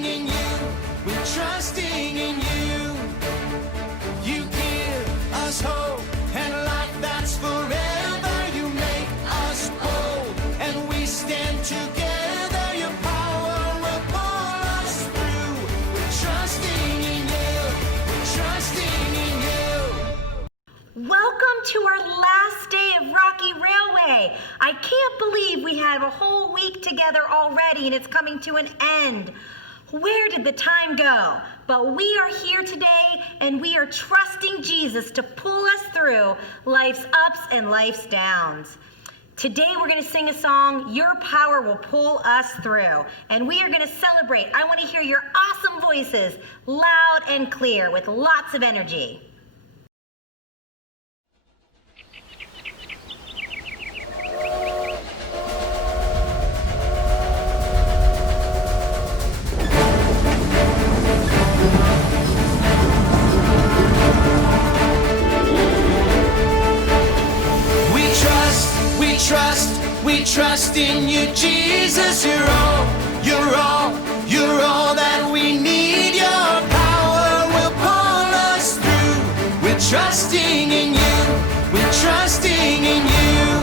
trusting in you. We're trusting in you. You give us hope and life that's forever. You make us bold and we stand together. Your power will pull us through. We're trusting in you. We're trusting in you. Welcome to our last day of Rocky Railway. I can't believe we have a whole week together already and it's coming to an end. Where did the time go? But we are here today and we are trusting Jesus to pull us through life's ups and life's downs. Today we're going to sing a song, Your Power Will Pull Us Through. And we are going to celebrate. I want to hear your awesome voices, loud and clear, with lots of energy. We trust in you, Jesus. You're all that we need. Your power will pull us through. We're trusting in you. We're trusting in you.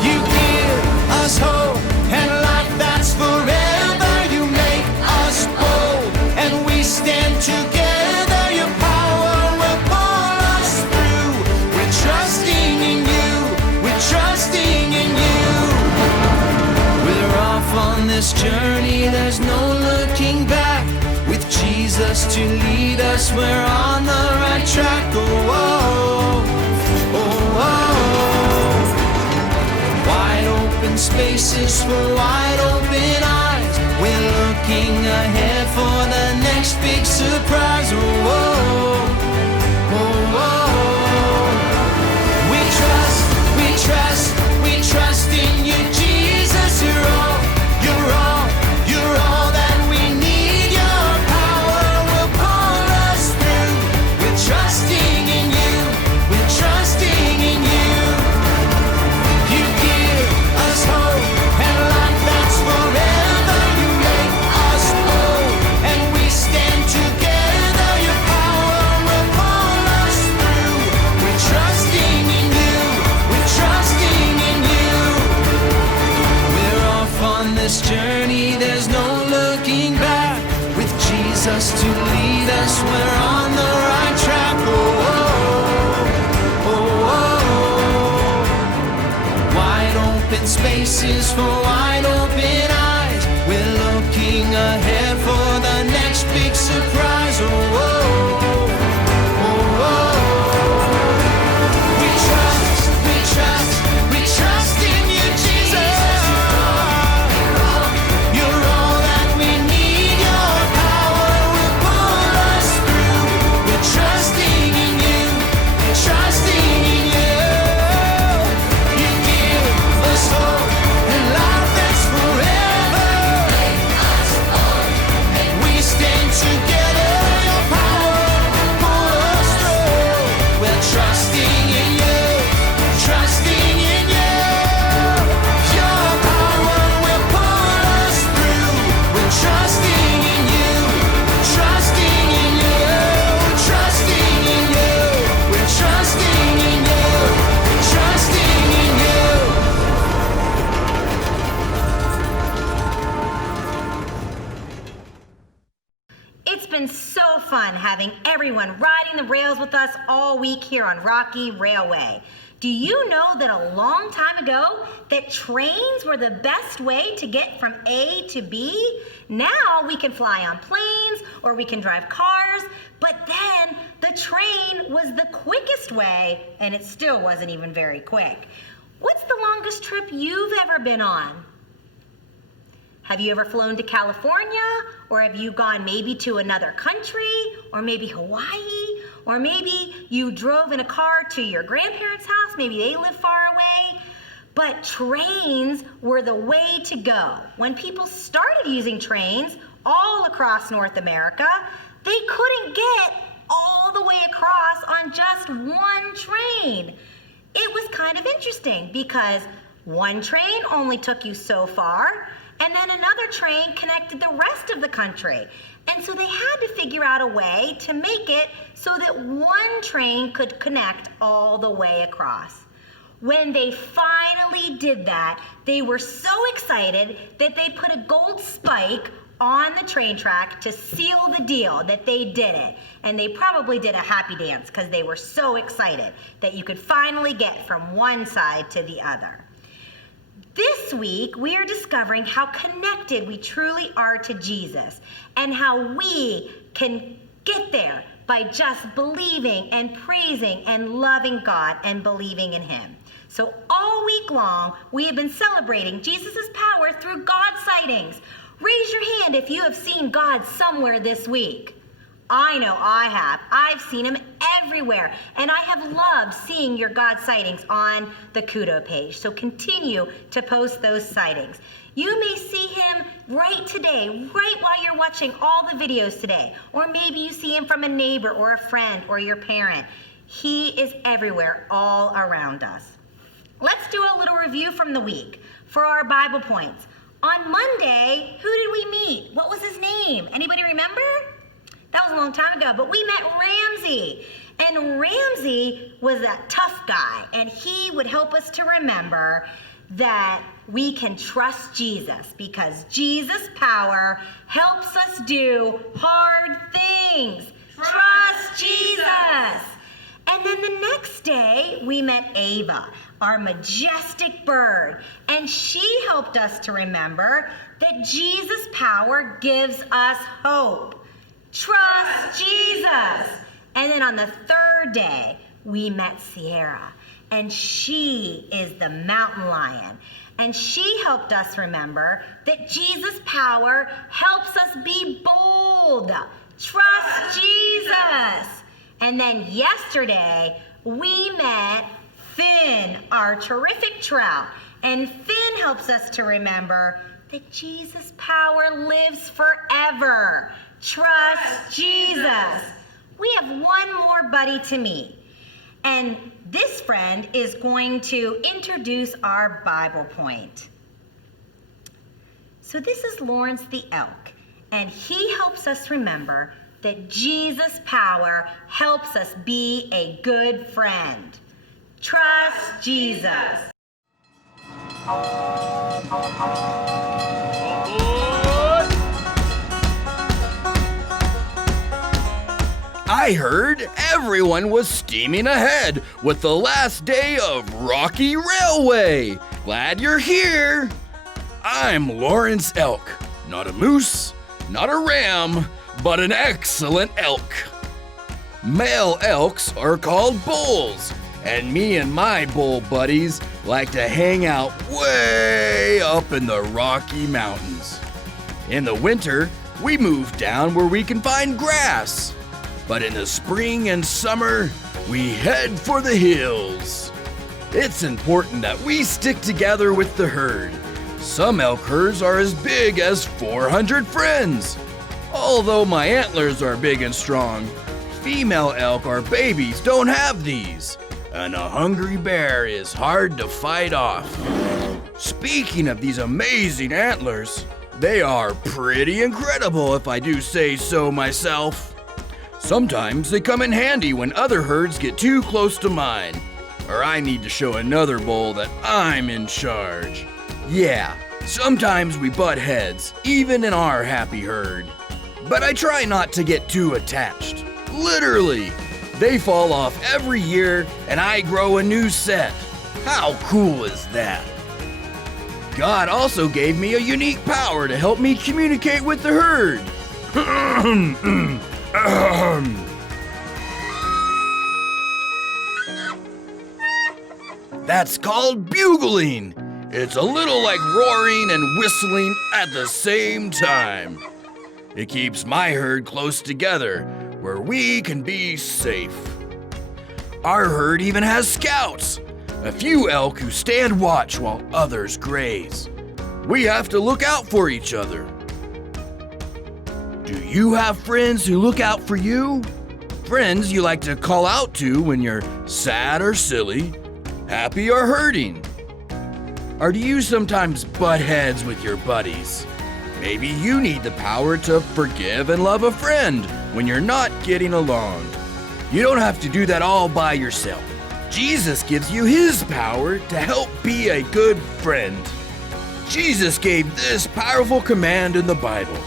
You give us hope and life that's forever. You make us bold and we stand together. Your power will pull us through. We're trusting in you. We're trusting in you. We're off on this journey, there's no looking back. With Jesus to lead us, we're on the right track. Oh, oh, oh, oh. Wide open spaces for wide open eyes. We're looking ahead for the next big surprise. Oh, oh, oh, oh. We trust in you, Jesus. You're all that we need. Your power will pull us through. We're trusting in you. We're trusting in you. You give us hope and life that's forever. You make us bold and we stand together. Your power will pull us through. We're trusting in you. We're trusting in you. We're off on this journey, there's no looking back. With Jesus to lead us, we're on the right track. Oh, oh, oh, oh. Wide open spaces for wide open eyes. We're looking ahead for the next big surprise. Oh, oh, oh, oh. We trust in you, Jesus. You're all that we need. Your power will pull us through. We're trusting in you. We're trusting in you. You give us hope and life that's forever. And we stand together. Your power will pull us through. We're trusting in you. Trusting in you. Your power will pull us through. We're trusting in you. Trusting in you. Trusting in you. We're trusting in you. Trusting in you. It's been so fun having everyone riding the rails with us all week here on Rocky Railway. Do you know that a long time ago that trains were the best way to get from A to B? Now we can fly on planes or we can drive cars, but then the train was the quickest way and it still wasn't even very quick. What's the longest trip you've ever been on? Have you ever flown to California? Or have you gone maybe to another country? Or maybe Hawaii? Or maybe you drove in a car to your grandparents' house? Maybe they live far away. But trains were the way to go. When people started using trains all across North America, they couldn't get all the way across on just one train. It was kind of interesting because one train only took you so far, and then another train connected the rest of the country. And so they had to figure out a way to make it so that one train could connect all the way across. When they finally did that, they were so excited that they put a gold spike on the train track to seal the deal that they did it. And they probably did a happy dance because they were so excited that you could finally get from one side to the other. This week, we are discovering how connected we truly are to Jesus and how we can get there by just believing and praising and loving God and believing in Him. So all week long, we have been celebrating Jesus' power through God sightings. Raise your hand if you have seen God somewhere this week. I know I have. I've seen Him everywhere, and I have loved seeing your God sightings on the Kudo page. So continue to post those sightings. You may see Him right today, right while you're watching all the videos today. Or maybe you see Him from a neighbor or a friend or your parent. He is everywhere, all around us. Let's do a little review from the week for our Bible points. On Monday, who did we meet? What was his name? Anybody remember? That was a long time ago, but we met Ramsey. And Ramsey was a tough guy, and he would help us to remember that we can trust Jesus because Jesus' power helps us do hard things. Trust Jesus. And then the next day, we met Ava, our majestic bird, and she helped us to remember that Jesus' power gives us hope. Trust Jesus. And then on the third day, we met Sierra, and she is the mountain lion, and she helped us remember that Jesus' power helps us be bold. Trust Jesus. And then yesterday, we met Finn, our terrific trout. And Finn helps us to remember that Jesus' power lives forever. Trust Jesus. We have one more buddy to meet. And this friend is going to introduce our Bible point. So this is Lawrence the elk. And he helps us remember that Jesus' power helps us be a good friend. Trust Jesus. I heard everyone was steaming ahead with the last day of Rocky Railway. Glad you're here. I'm Lawrence Elk, not a moose, not a ram, but an excellent elk. Male elks are called bulls, and me and my bull buddies like to hang out way up in the Rocky Mountains. In the winter, we move down where we can find grass, but in the spring and summer, we head for the hills. It's important that we stick together with the herd. Some elk herds are as big as 400 friends. Although my antlers are big and strong, female elk or babies don't have these, and a hungry bear is hard to fight off. Speaking of these amazing antlers, they are pretty incredible if I do say so myself. Sometimes they come in handy when other herds get too close to mine, or I need to show another bull that I'm in charge. Yeah, sometimes we butt heads, even in our happy herd. But I try not to get too attached. Literally, they fall off every year and I grow a new set. How cool is that? God also gave me a unique power to help me communicate with the herd. That's called bugling. It's a little like roaring and whistling at the same time. It keeps my herd close together, where we can be safe. Our herd even has scouts, a few elk who stand watch while others graze. We have to look out for each other. Do you have friends who look out for you? Friends you like to call out to when you're sad or silly, happy or hurting? Or do you sometimes butt heads with your buddies? Maybe you need the power to forgive and love a friend when you're not getting along. You don't have to do that all by yourself. Jesus gives you his power to help be a good friend. Jesus gave this powerful command in the Bible.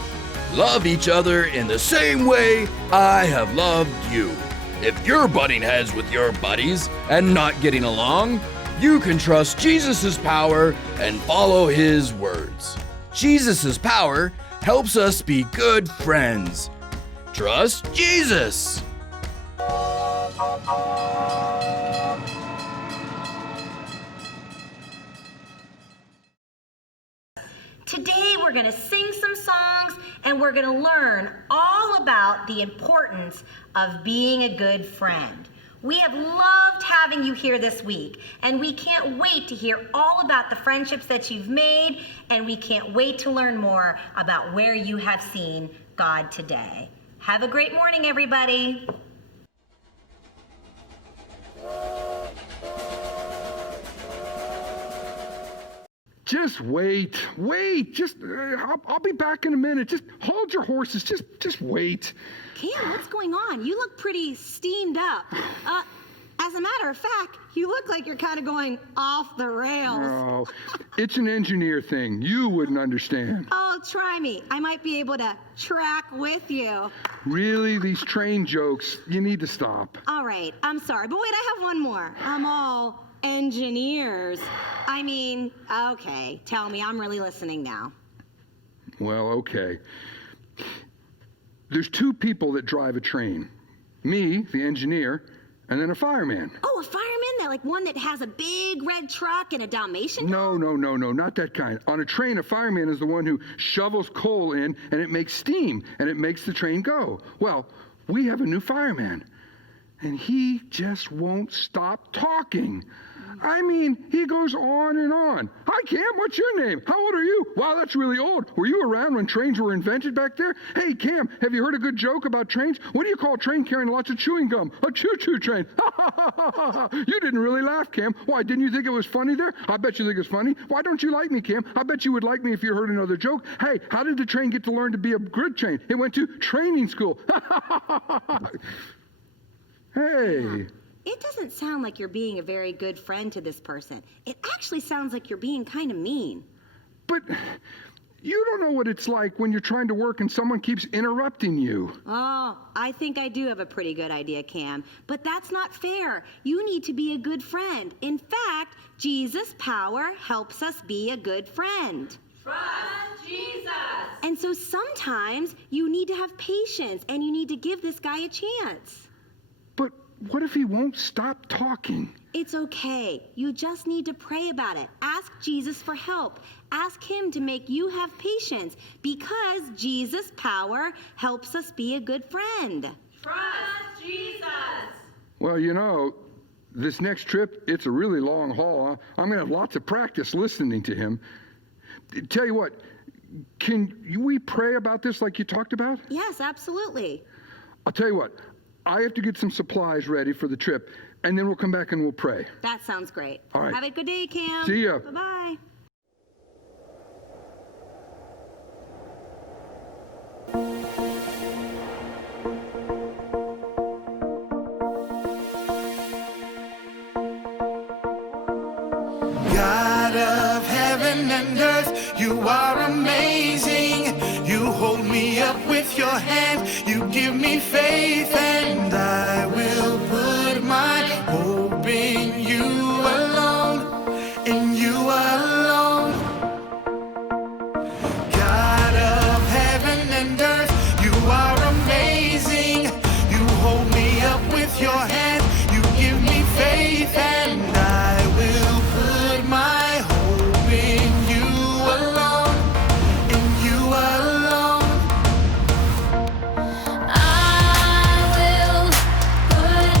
Love each other in the same way I have loved you. If you're butting heads with your buddies and not getting along, you can trust Jesus' power and follow his words. Jesus' power helps us be good friends. Trust Jesus. Today we're going to sing some songs and we're going to learn all about the importance of being a good friend. We have loved having you here this week, and we can't wait to hear all about the friendships that you've made, and we can't wait to learn more about where you have seen God today. Have a great morning, everybody. Just wait. I'll be back in a minute. Just hold your horses. Just wait. Cam, what's going on? You look pretty steamed up. As a matter of fact, you look like you're kind of going off the rails. Oh, it's an engineer thing. You wouldn't understand. Oh, try me. I might be able to track with you. Really, these train jokes, you need to stop. All right, I'm sorry. But wait, I have one more. I'm all engineers. I mean, okay, tell me. I'm really listening now. Well, okay. There's two people that drive a train. Me, the engineer, and then a fireman. Oh, a fireman? That like one that has a big red truck and a Dalmatian? No, not that kind. On a train, a fireman is the one who shovels coal in, and it makes steam, and it makes the train go. Well, we have a new fireman, and he just won't stop talking. I mean, he goes on and on. Hi, Cam, what's your name? How old are you? Wow, that's really old. Were you around when trains were invented back there? Hey, Cam, have you heard a good joke about trains? What do you call a train carrying lots of chewing gum? A choo-choo train. You didn't really laugh, Cam. Why, didn't you think it was funny there? I bet you think it's funny. Why don't you like me, Cam? I bet you would like me if you heard another joke. Hey, how did the train get to learn to be a good train? It went to training school. Hey. It doesn't sound like you're being a very good friend to this person. It actually sounds like you're being kind of mean. But you don't know what it's like when you're trying to work and someone keeps interrupting you. Oh, I think I do have a pretty good idea, Cam. But that's not fair. You need to be a good friend. In fact, Jesus' power helps us be a good friend. Trust Jesus. And so sometimes you need to have patience and you need to give this guy a chance. But what if he won't stop talking? It's okay. You just need to pray about it. Ask Jesus for help. Ask him to make you have patience because Jesus' power helps us be a good friend. Trust Jesus. Well, you know, this next trip, it's a really long haul. I'm going to have lots of practice listening to him. Tell you what, can we pray about this like you talked about? Yes, absolutely. I'll tell you what, I have to get some supplies ready for the trip, and then we'll come back and we'll pray. That sounds great. All right. Have a good day, Cam. See ya. Bye-bye. God of heaven and earth, you are amazing. You hold me up with your hand. You give me faith, and I will put my hope in you alone, in you alone. God of heaven and earth, you are amazing. You hold me up with your hand. You give me faith, and I will put my hope in you alone, in you alone. I will put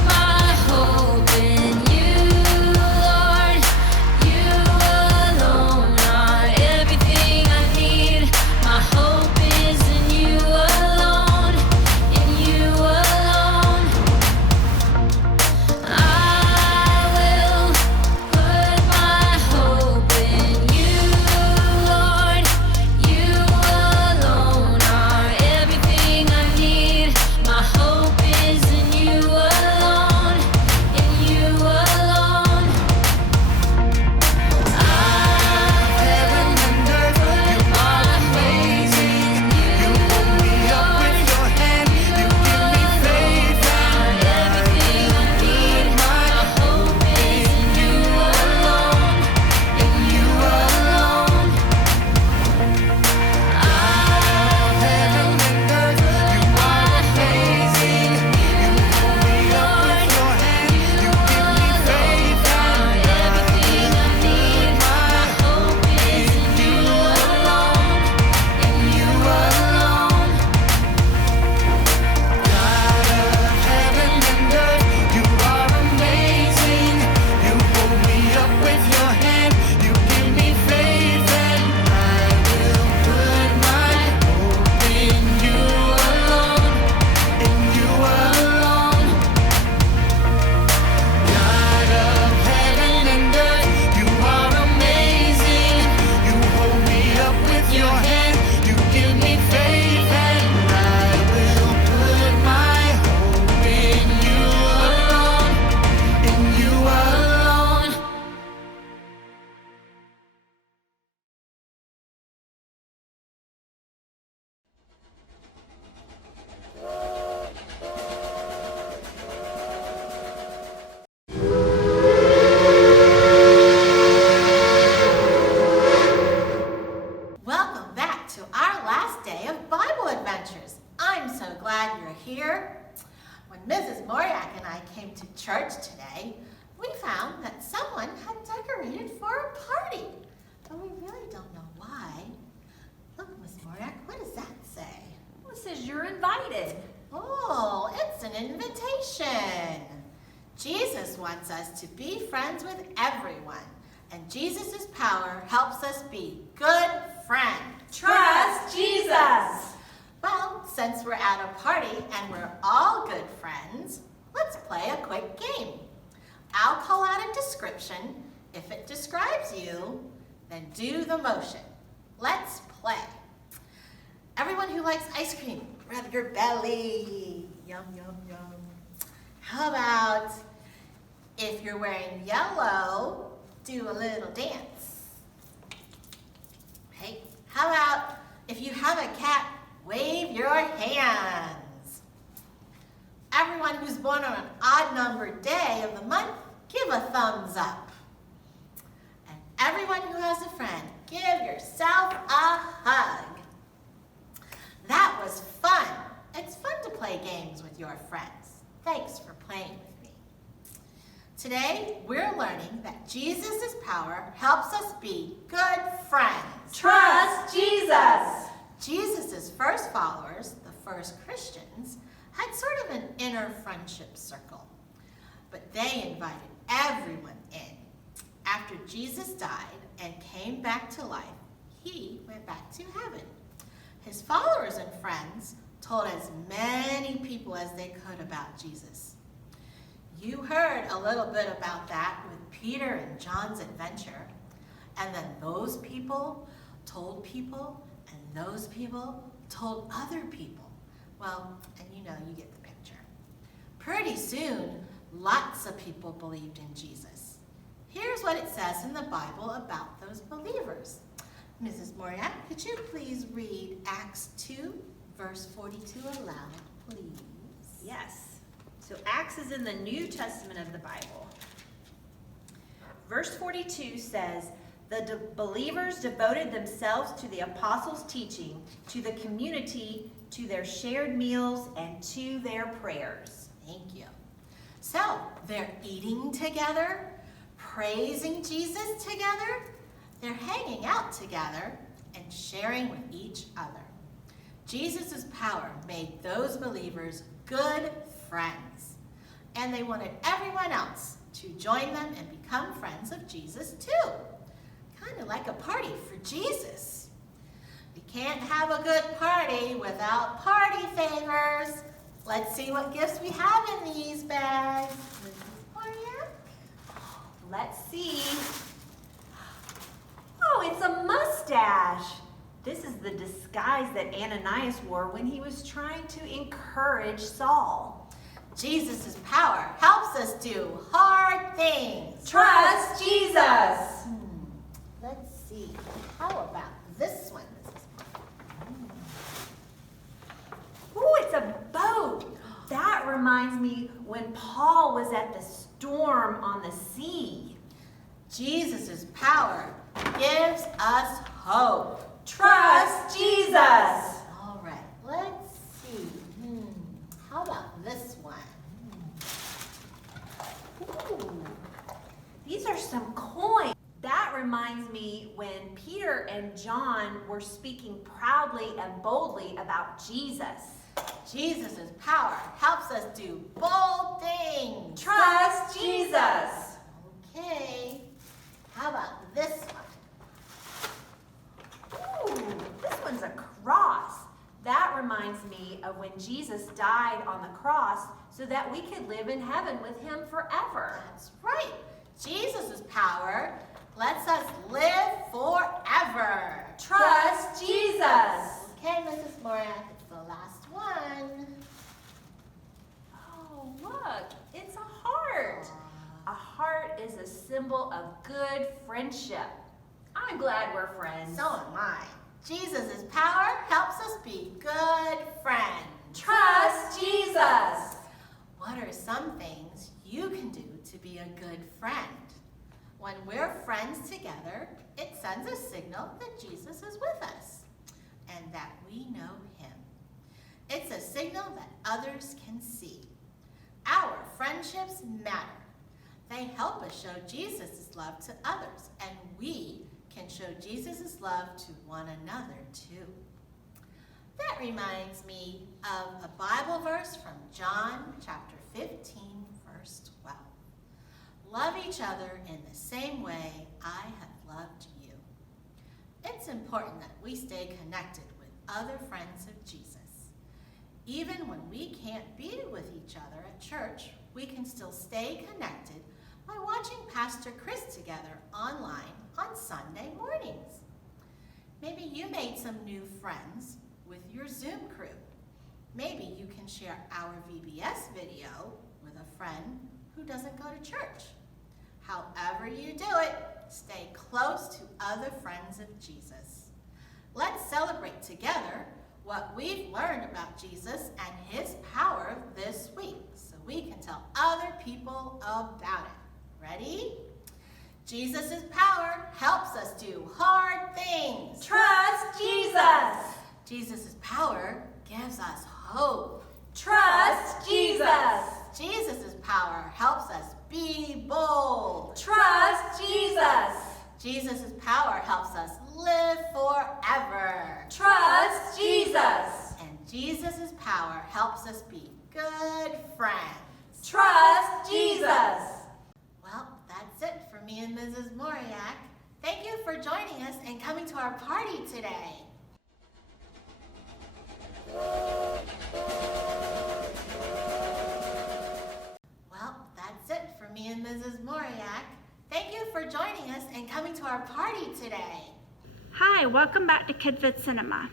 here. When Mrs. Moriak and I came to church today, we found that someone had decorated for a party, but we really don't know why. Look, Miss Moriak, what does that say? Well, it says you're invited. Oh, it's an invitation. Jesus wants us to be friends with everyone, and Jesus' power helps us be good friends. Trust Jesus. Well, since we're at a party and we're all good friends, let's play a quick game. I'll call out a description. If it describes you, then do the motion. Let's play. Everyone who likes ice cream, rub your belly. Yum, yum, yum. How about if you're wearing yellow, do a little dance. Hey, how about if you have a cat, wave your hands. Everyone who's born on an odd numbered day of the month, give a thumbs up. And everyone who has a friend, give yourself a hug. That was fun. It's fun to play games with your friends. Thanks for playing with me. Today, we're learning that Jesus' power helps us be good friends. Trust Jesus. Jesus' first followers, the first Christians, had sort of an inner friendship circle, but they invited everyone in. After Jesus died and came back to life, he went back to heaven. His followers and friends told as many people as they could about Jesus. You heard a little bit about that with Peter and John's adventure, and then those people told people, and those people told other people. Well, and you know, you get the picture. Pretty soon, lots of people believed in Jesus. Here's what it says in the Bible about those believers. Mrs. Moriak, could you please read Acts 2, verse 42 aloud, please? Yes. So Acts is in the New Testament of the Bible. Verse 42 says, the believers devoted themselves to the apostles' teaching, to the community, to their shared meals, and to their prayers. Thank you. So, they're eating together, praising Jesus together, they're hanging out together, and sharing with each other. Jesus' power made those believers good friends, and they wanted everyone else to join them and become friends of Jesus too. Kind of like a party for Jesus. You can't have a good party without party favors. Let's see what gifts we have in these bags. Mrs. Moriak? Let's see. Oh, it's a mustache. This is the disguise that Ananias wore when he was trying to encourage Saul. Jesus' power helps us do hard things. Trust Jesus. Let's see. How about this one, Mrs. Ooh, it's a boat. That reminds me when Paul was at the storm on the sea. Jesus' power gives us hope. Trust Jesus. All right, let's see. How about this one? Ooh, these are some coins. That reminds me when Peter and John were speaking proudly and boldly about Jesus. Jesus' power helps us do bold things. Trust Jesus. Okay, how about this one? Ooh, this one's a cross. That reminds me of when Jesus died on the cross so that we could live in heaven with him forever. That's right. Jesus' power lets us live forever. Trust Jesus. Okay, Mrs. Moriak, it's the last one. Oh, look, it's a heart. A heart is a symbol of good friendship. I'm glad we're friends. So am I. Jesus' power helps us be good friends. Trust Jesus. What are some things you can do to be a good friend? When we're friends together, it sends a signal that Jesus is with us and that we know him. It's a signal signal that others can see. Our friendships matter. They help us show Jesus' love to others, and we can show Jesus' love to one another too. That reminds me of a Bible verse from John chapter 15, verse 12. Love each other in the same way I have loved you. It's important that we stay connected with other friends of Jesus. Even when we can't be with each other at church, we can still stay connected by watching Pastor Chris together online on Sunday mornings. Maybe you made some new friends with your Zoom crew. Maybe you can share our VBS video with a friend who doesn't go to church. However you do it, stay close to other friends of Jesus. Let's celebrate together what we've learned about Jesus and his power this week so we can tell other people about it. Ready? Jesus' power helps us do hard things. Trust Jesus. Jesus' power gives us hope. Trust Jesus. Jesus' power helps us be bold. Trust Jesus. Jesus' power helps us live forever. Trust Jesus. And Jesus' power helps us be good friends. Trust Jesus. Well, that's it for me and Mrs. Moriak. Thank you for joining us and coming to our party today. Well, that's it for me and Mrs. Moriak. Thank you for joining us and coming to our party today. Hi, welcome back to KidVid Cinema.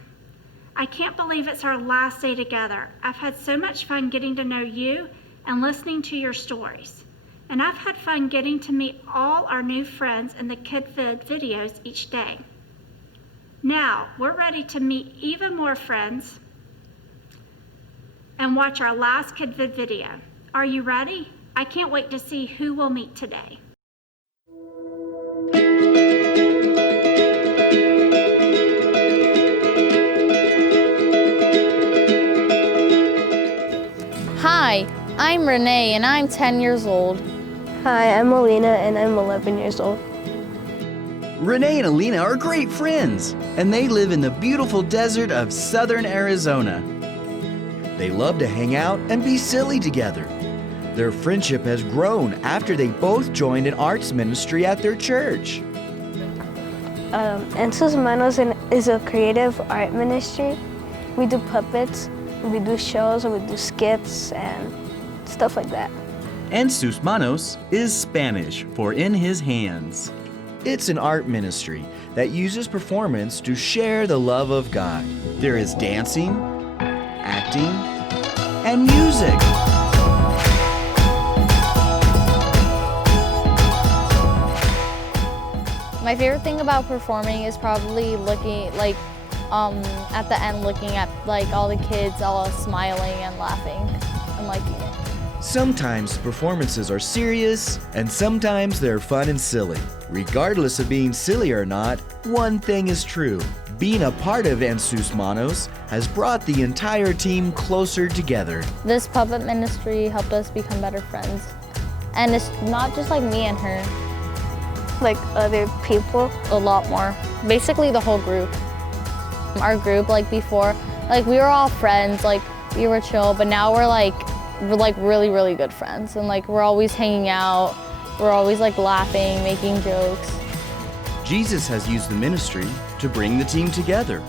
I can't believe it's our last day together. I've had so much fun getting to know you and listening to your stories. And I've had fun getting to meet all our new friends in the KidVid videos each day. Now, we're ready to meet even more friends and watch our last KidVid video. Are you ready? I can't wait to see who we'll meet today. Hi, I'm Renee and I'm 10 years old. Hi, I'm Alina and I'm 11 years old. Renee and Alina are great friends, and they live in the beautiful desert of southern Arizona. They love to hang out and be silly together. Their friendship has grown after they both joined an arts ministry at their church. Ensus Manos is a creative art ministry. We do puppets, we do shows, we do skits and stuff like that. And sus manos is Spanish for in his hands. It's an art ministry that uses performance to share the love of God. There is dancing, acting, and music. My favorite thing about performing is probably looking at the end, looking at all the kids all smiling and laughing and liking it. Sometimes performances are serious, and sometimes they're fun and silly. Regardless of being silly or not, one thing is true. Being a part of Ensus Manos has brought the entire team closer together. This puppet ministry helped us become better friends. And it's not just like me and her. Like other people? A lot more. Basically the whole group. Our group, before, we were all friends, we were chill, but now we're really, really good friends. And we're always hanging out, we're always laughing, making jokes. Jesus has used the ministry to bring the team together.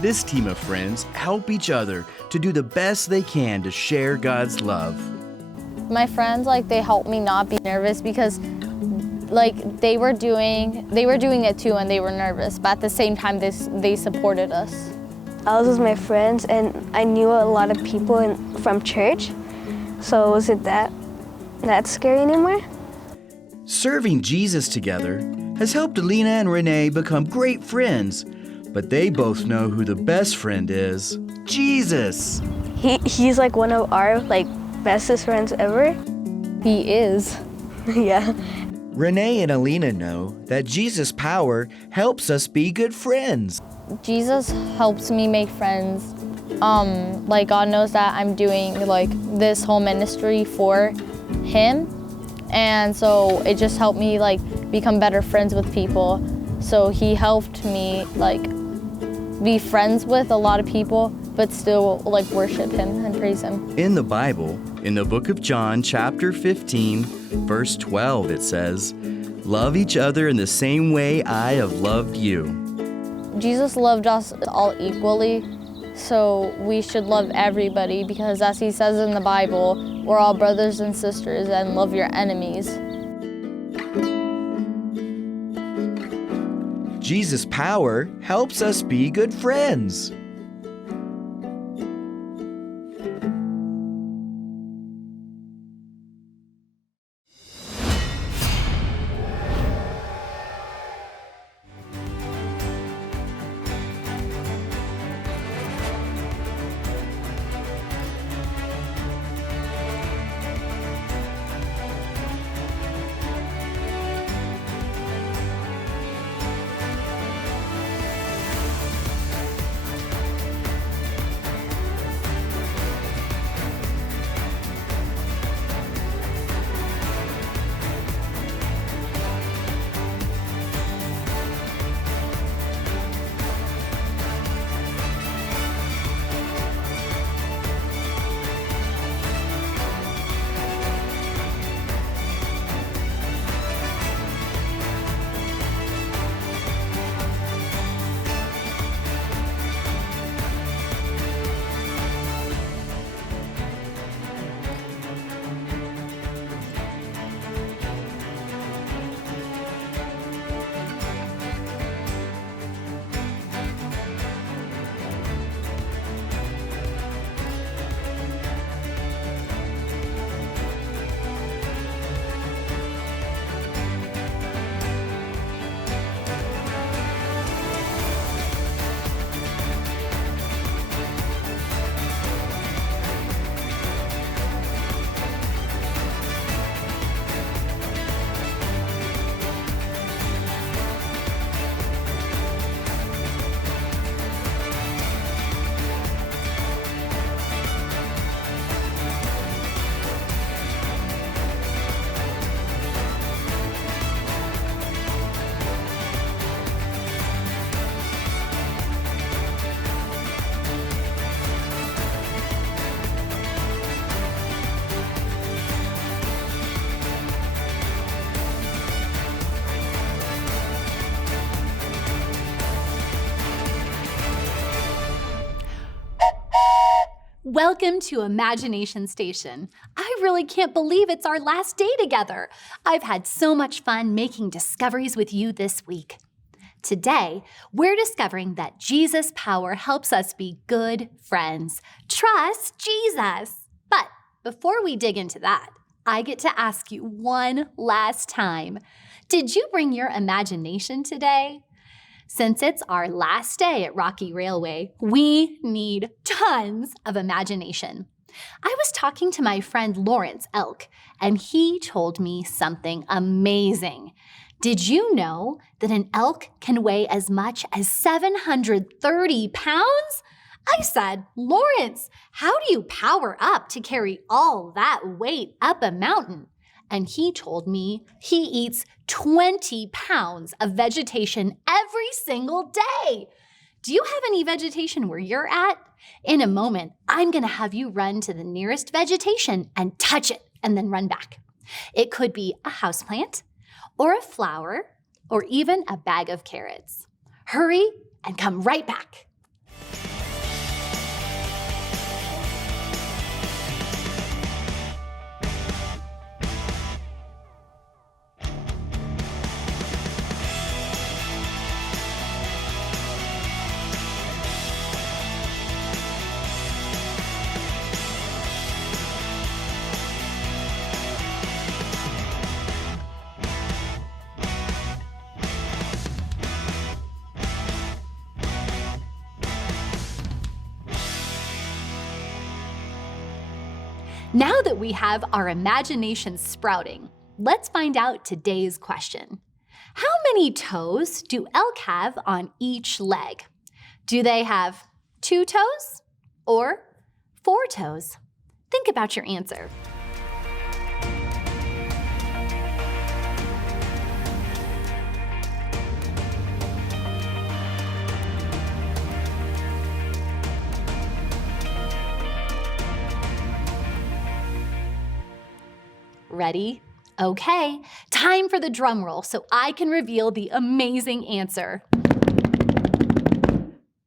This team of friends help each other to do the best they can to share God's love. My friends, they helped me not be nervous because they were doing it too and they were nervous, but at the same time they supported us. I was with my friends and I knew a lot of people from church, so was it that scary anymore? Serving Jesus together has helped Alina and Renee become great friends, but they both know who the best friend is: Jesus. He's one of our bestest friends ever. He is. Yeah. Renee and Alina know that Jesus' power helps us be good friends. Jesus helps me make friends Like God knows that I'm doing like this whole ministry for him. And so it just helped me like become better friends with people. So he helped me like be friends with a lot of people, but still like worship him and praise him. In the Bible, in the book of John, chapter 15, verse 12, it says, "Love each other in the same way I have loved you." Jesus loved us all equally, so we should love everybody because as he says in the Bible, we're all brothers and sisters and love your enemies. Jesus' power helps us be good friends. Welcome to Imagination Station. I really can't believe it's our last day together. I've had so much fun making discoveries with you this week. Today, we're discovering that Jesus' power helps us be good friends. Trust Jesus. But before we dig into that, I get to ask you one last time. Did you bring your imagination today? Since it's our last day at Rocky Railway, we need tons of imagination. I was talking to my friend Lawrence Elk, and he told me something amazing. Did you know that an elk can weigh as much as 730 pounds? I said, Lawrence, how do you power up to carry all that weight up a mountain? And he told me he eats 20 pounds of vegetation every single day. Do you have any vegetation where you're at? In a moment, I'm gonna have you run to the nearest vegetation and touch it and then run back. It could be a houseplant, or a flower, or even a bag of carrots. Hurry and come right back. Now that we have our imagination sprouting, let's find out today's question. How many toes do elk have on each leg? Do they have 2 toes, or 4 toes? Think about your answer. Ready? Okay, time for the drum roll so I can reveal the amazing answer.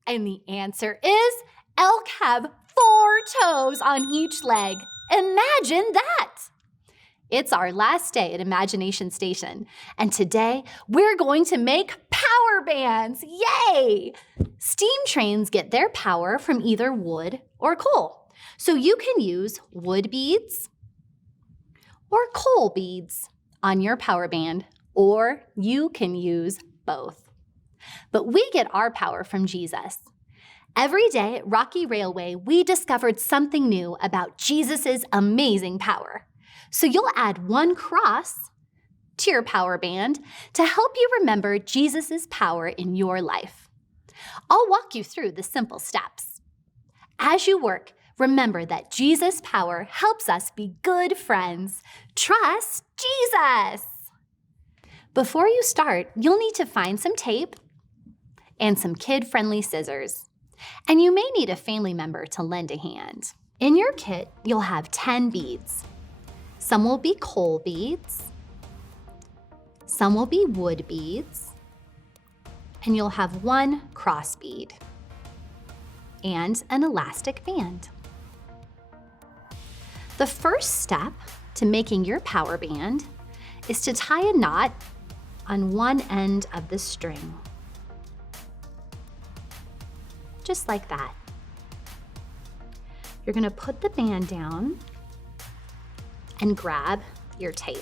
And the answer is elk have 4 toes on each leg. Imagine that! It's our last day at Imagination Station, and today we're going to make power bands. Yay! Steam trains get their power from either wood or coal. So you can use wood beads or coal beads on your power band, or you can use both. But we get our power from Jesus. Every day at Rocky Railway, we discovered something new about Jesus' amazing power. So you'll add 1 cross to your power band to help you remember Jesus' power in your life. I'll walk you through the simple steps. As you work, remember that Jesus' power helps us be good friends. Trust Jesus. Before you start, you'll need to find some tape and some kid-friendly scissors. And you may need a family member to lend a hand. In your kit, you'll have 10 beads. Some will be coal beads, some will be wood beads, and you'll have 1 cross bead and an elastic band. The first step to making your power band is to tie a knot on one end of the string. Just like that. You're going to put the band down and grab your tape.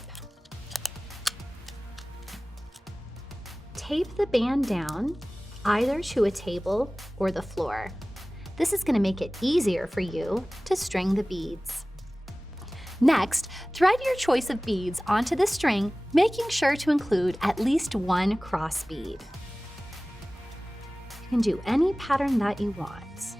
Tape the band down either to a table or the floor. This is going to make it easier for you to string the beads. Next, thread your choice of beads onto the string, making sure to include at least 1 cross bead. You can do any pattern that you want.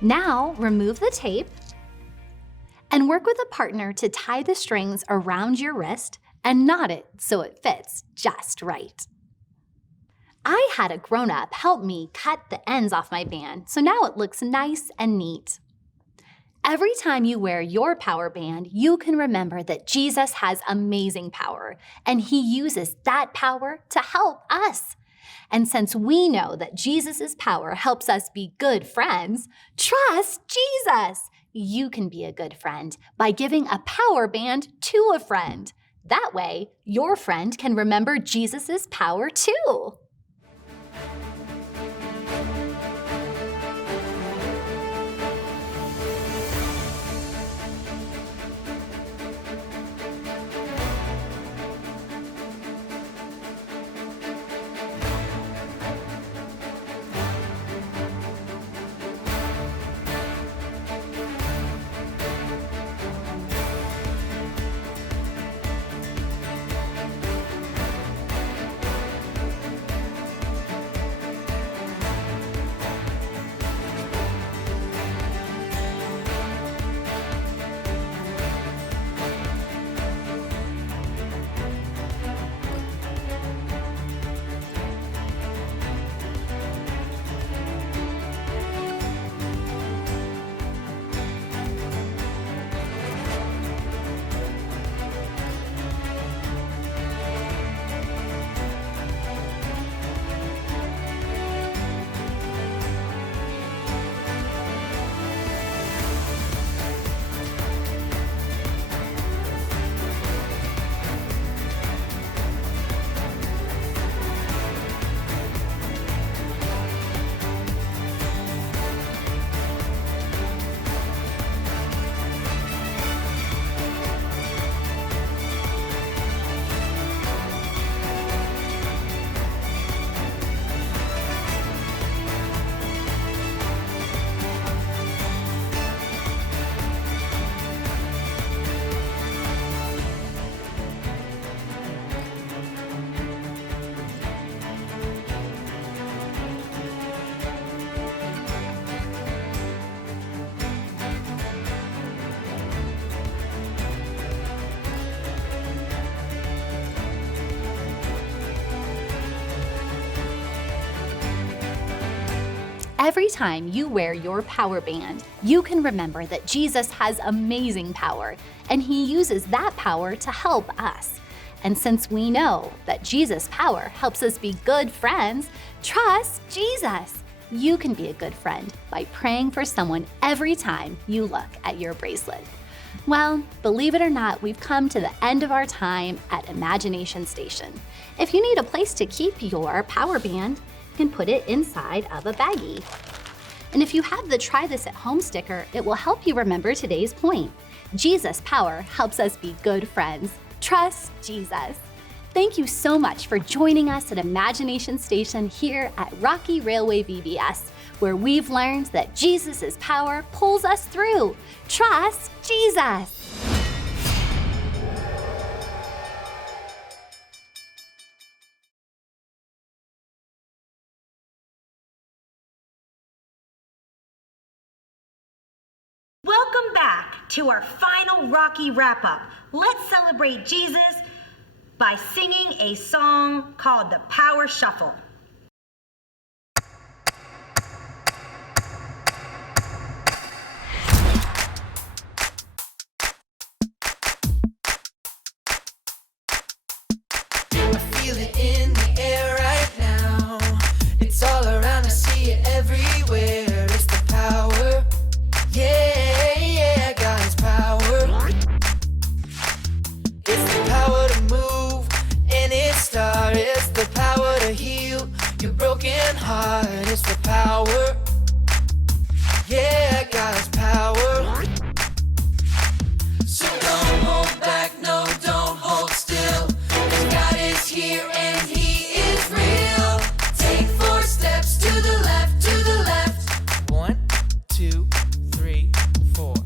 Now, remove the tape and work with a partner to tie the strings around your wrist and knot it so it fits just right. I had a grown-up help me cut the ends off my band, so now it looks nice and neat. Every time you wear your power band, you can remember that Jesus has amazing power, and he uses that power to help us. And since we know that Jesus' power helps us be good friends, trust Jesus. You can be a good friend by giving a power band to a friend. That way, your friend can remember Jesus' power too. Every time you wear your power band, you can remember that Jesus has amazing power, and he uses that power to help us. And since we know that Jesus' power helps us be good friends, trust Jesus. You can be a good friend by praying for someone every time you look at your bracelet. Well, believe it or not, we've come to the end of our time at Imagination Station. If you need a place to keep your power band, you can put it inside of a baggie. And if you have the Try This at Home sticker, it will help you remember today's point. Jesus' power helps us be good friends. Trust Jesus. Thank you so much for joining us at Imagination Station here at Rocky Railway VBS, where we've learned that Jesus' power pulls us through. Trust Jesus. Welcome back to our final Rocky wrap-up. Let's celebrate Jesus by singing a song called the Power Shuffle. I feel it in the air right now. It's all around, I see it everywhere. It's the power. Yeah, God's power. It's the power to move any star. It's the power to heal your broken heart. It's the power. Yeah, God's power. So don't hold back, no, don't hold still. 'Cause God is here and He is real. Take 4 steps to the left, to the left. 1, 2, 3, 4.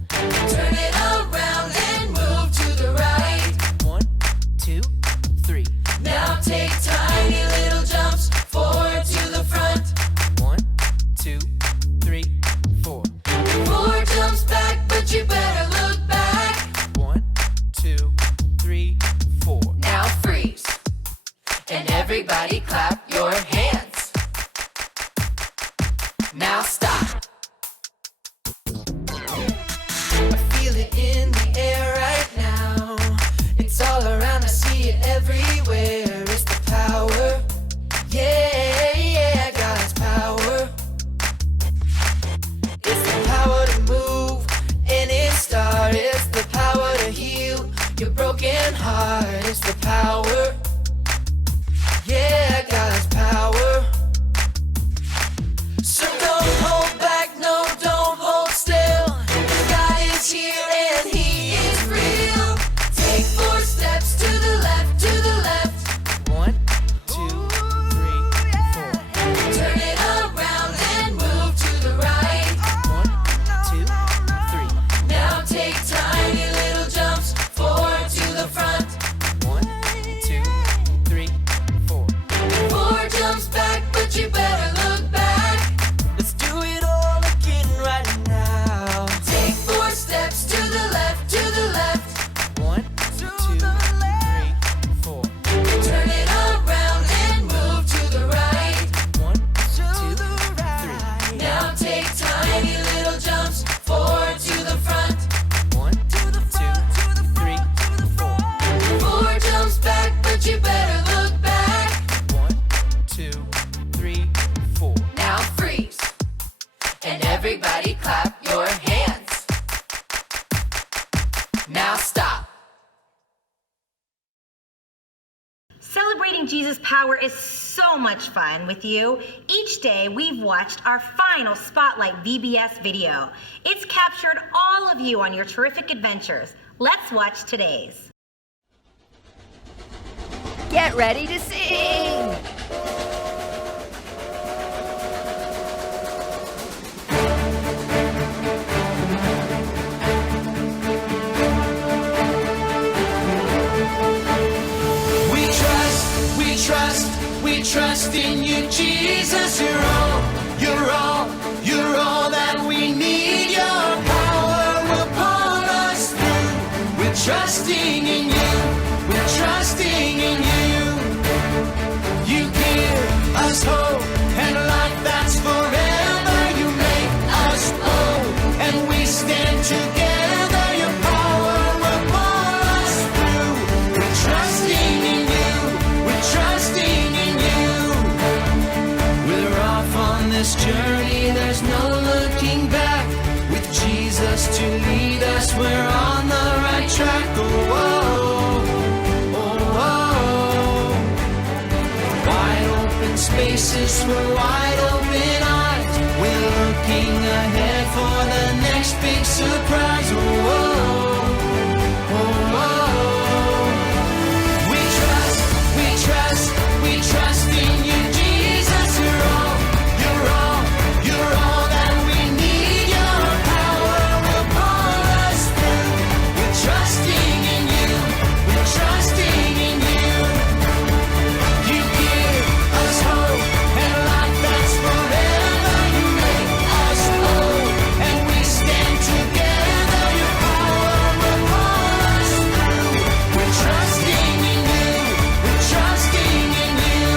Turn it around and move to the right. 1, 2, 3. Now take tiny little jumps forward to the front. 1, 2, 3, 4. 4 jumps back, but you better look back. 1, 2, 3, 4. Now freeze. And everybody clap your hands. Now stop. I feel it in the air right now. It's all around, I see it everywhere. It's the power. Yeah, God's power. It's the power to move any star. It's the power to heal your broken heart. It's the power. Yeah, God's power. So don't hold back, no, don't hold still. God is here and He is real. Take 4 steps to the left, to the left. 1, 2, 3, 4. Turn it around and move to the right. 1, 2, 3. Now take tiny little jumps forward to the front. 1, 2, 3, 4. 4 jumps back, but you better look back. Let's do it all again right now. Take 4 steps to the left, to the left. 1, 2, 3, 4. Turn it around and move to the right. 1, 2, 3. Now take tiny little jumps forward to the front. 1, 2, 3, 4. 4 jumps back, but you better look back. 1, 2, 3, 4. Now freeze. And everybody clap your hands. Now stop. Celebrating Jesus' power is so much fun with you. Each day we've watched our final Spotlight VBS video. It's captured all of you on your terrific adventures. Let's watch today's. Get ready to sing! We trust, we trust, we trust in you, Jesus. You're all that we need. Your power will pull us through. We're trusting in you, we're trusting in you. You give us hope and life that's forever this journey, there's no looking back. With Jesus to lead us, we're on the right track. Oh, oh, oh, oh. Wide open spaces for wide open eyes. We're looking ahead for the next big surprise. Oh, oh, oh, oh. We trust in you, Jesus. You're all that we need. Your power will pull us through. We're trusting in you. We're trusting in you. You give us hope and life that's forever. You make us whole and we stand together. Your power will pull us through. We're trusting in you. We're trusting in you.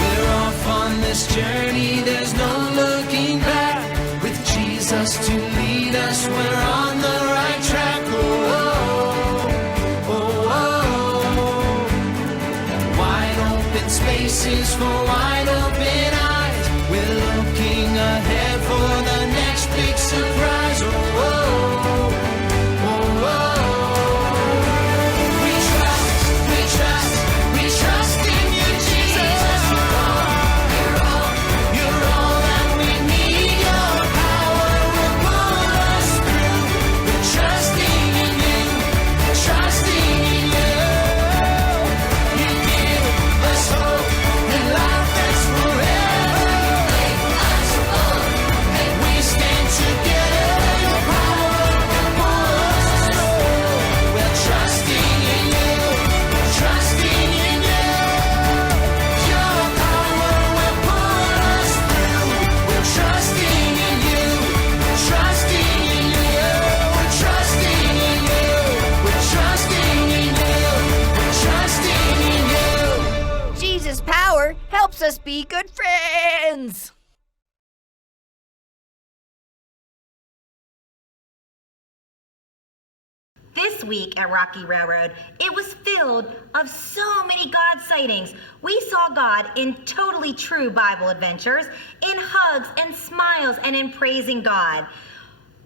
We're off on this journey, there's no looking back. With Jesus to lead us, we're on the right track. Oh, oh, oh, oh. Wide open spaces for wide open eyes. We're looking ahead for the next big surprise. Oh, oh, oh, oh. We trust in you, Jesus. You're all that we need. Your power will pull us through. We're trusting in you. We're trusting in you. You give us hope and life that's forever. You make us whole and we stand together. Your power will pull us through. We're trusting in you. We're trusting in you. Your power will pull us through. We're trusting in you. We're trusting in you. We're trusting in you. We're trusting in you. We're trusting in you. Jesus' power helps us be good friends. This week at Rocky Railroad, it was filled of so many God sightings. We saw God in totally true Bible adventures, in hugs and smiles and in praising God,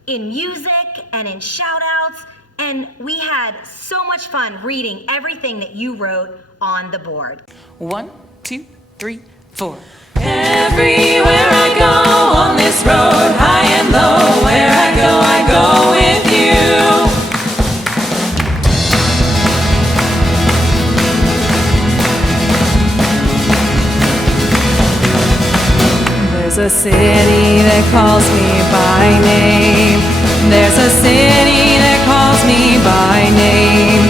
in music and in shout outs, and we had so much fun reading everything that you wrote on the board. 1, 2, 3, 4. Everywhere I go on this road, high and low, where I go with you. There's a city that calls me by name. There's a city that calls me by name.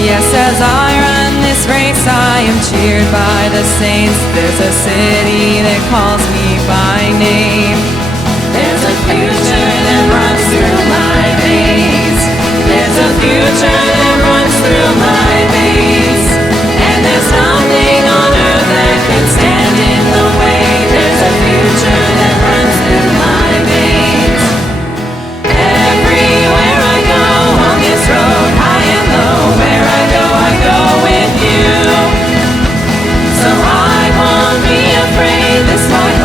Yes, as I run this race, I am cheered by the saints. There's a city that calls me by name. There's a future that runs through my veins. There's a future that runs through my veins. And there's nothing on earth that can stand in the way. There's a future that runs through my veins. Everywhere I go on this road, high and low, where I go with you. So I won't be afraid, this heart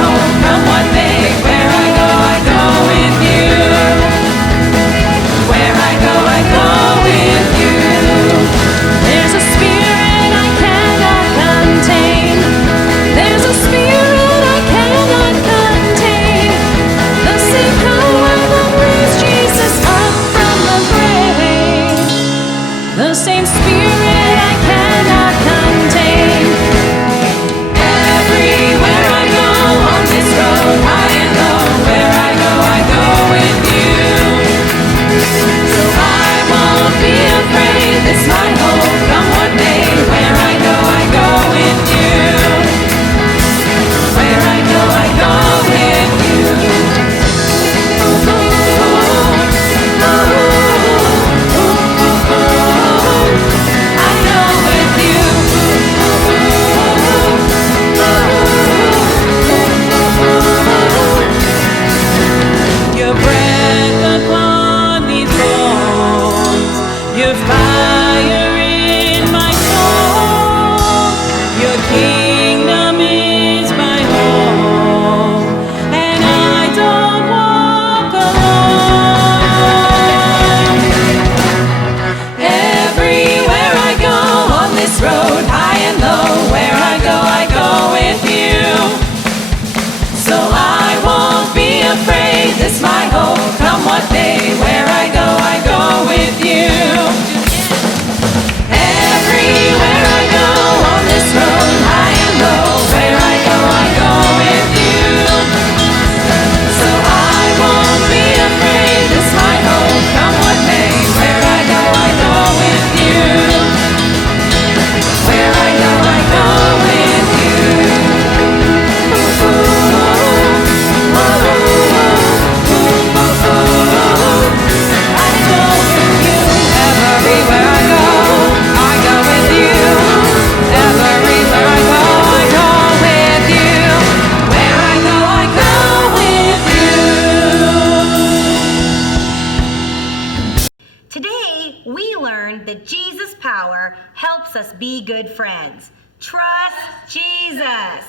be good friends. Trust Jesus.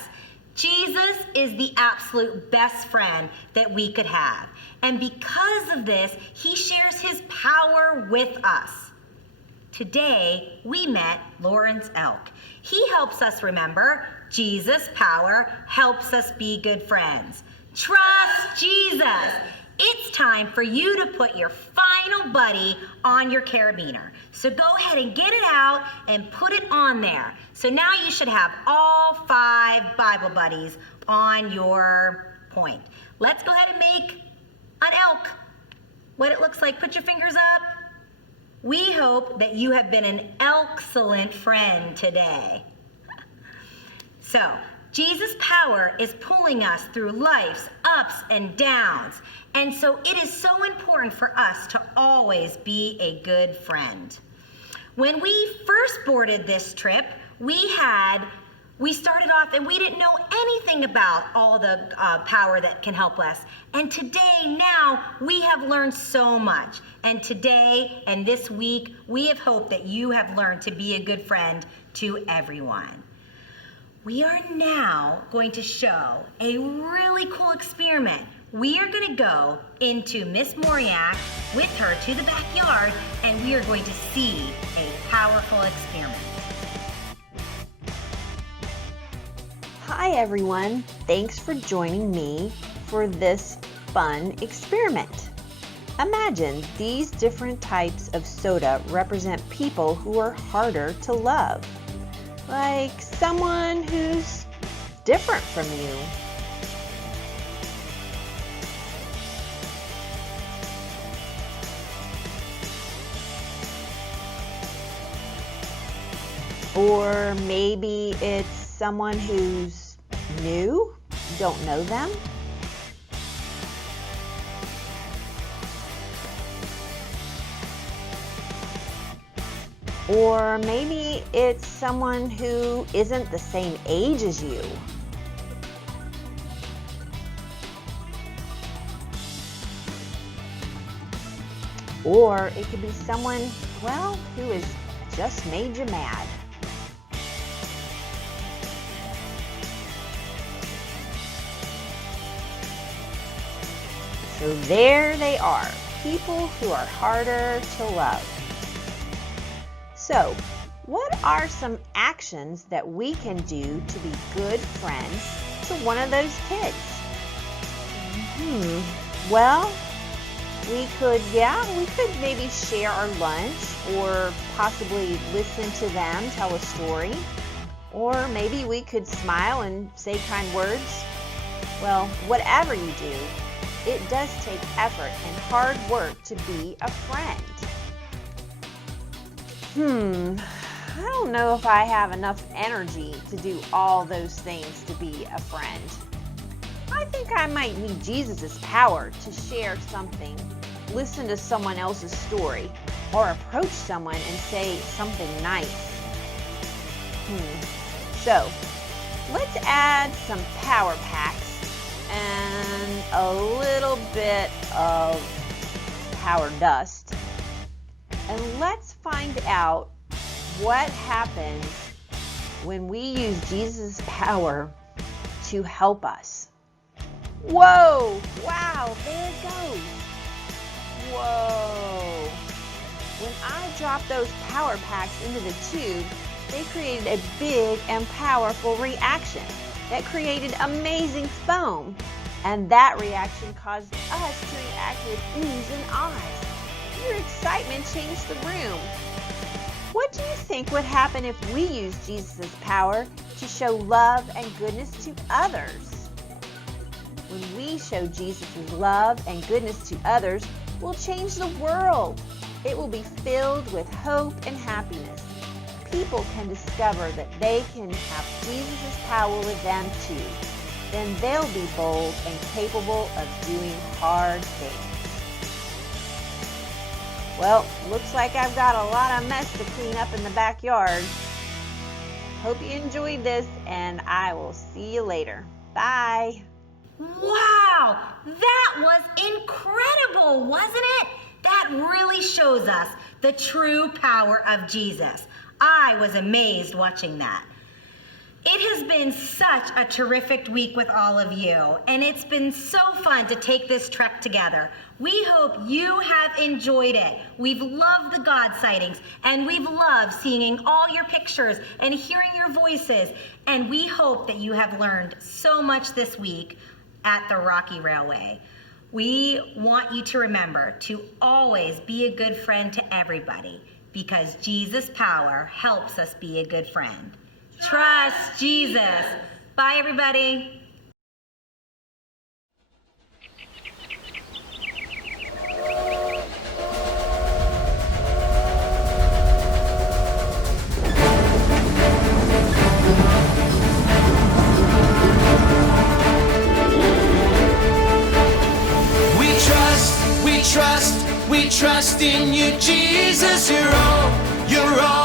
Jesus is the absolute best friend that we could have. And because of this, he shares his power with us. Today, we met Lawrence Elk. He helps us remember Jesus' power helps us be good friends. Trust Jesus. It's time for you to put your final buddy on your carabiner. So go ahead and get it out and put it on there. So now you should have all 5 Bible buddies on your point. Let's go ahead and make an elk. What it looks like. Put your fingers up. We hope that you have been an excellent friend today. So, Jesus' power is pulling us through life's ups and downs. And so it is so important for us to always be a good friend. When we first boarded this trip, we started off and we didn't know anything about all the power that can help us. And today, now, we have learned so much. And today and this week, we have hoped that you have learned to be a good friend to everyone. We are now going to show a really cool experiment. We are going to go into Miss Moriak with her to the backyard, and we are going to see a powerful experiment. Hi everyone, thanks for joining me for this fun experiment. Imagine these different types of soda represent people who are harder to love. Like someone who's different from you. Or maybe it's someone who's new, don't know them. Or maybe it's someone who isn't the same age as you. Or it could be someone, well, who has just made you mad. So there they are, people who are harder to love. So, what are some actions that we can do to be good friends to one of those kids? Well, we could maybe share our lunch, or possibly listen to them tell a story. Or maybe we could smile and say kind words. Well, whatever you do, it does take effort and hard work to be a friend. I don't know if I have enough energy to do all those things to be a friend. I think I might need Jesus' power to share something, listen to someone else's story, or approach someone and say something nice. So, let's add some power packs and a little bit of power dust. And let's find out what happens when we use Jesus' power to help us. Whoa! Wow, there it goes. Whoa! When I dropped those power packs into the tube, they created a big and powerful reaction that created amazing foam. And that reaction caused us to react with oohs and ahs. Your excitement changed the room. What do you think would happen if we used Jesus' power to show love and goodness to others? When we show Jesus' love and goodness to others, we'll change the world. It will be filled with hope and happiness. People can discover that they can have Jesus' power with them too. Then they'll be bold and capable of doing hard things. Well, looks like I've got a lot of mess to clean up in the backyard. Hope you enjoyed this, and I will see you later. Bye. Wow, that was incredible, wasn't it? That really shows us the true power of Jesus. I was amazed watching that. It has been such a terrific week with all of you, and it's been so fun to take this trek together. We hope you have enjoyed it. We've loved the God sightings, and we've loved seeing all your pictures and hearing your voices, and we hope that you have learned so much this week at the Rocky Railway. We want you to remember to always be a good friend to everybody, because Jesus' power helps us be a good friend. Trust Jesus. Bye, everybody.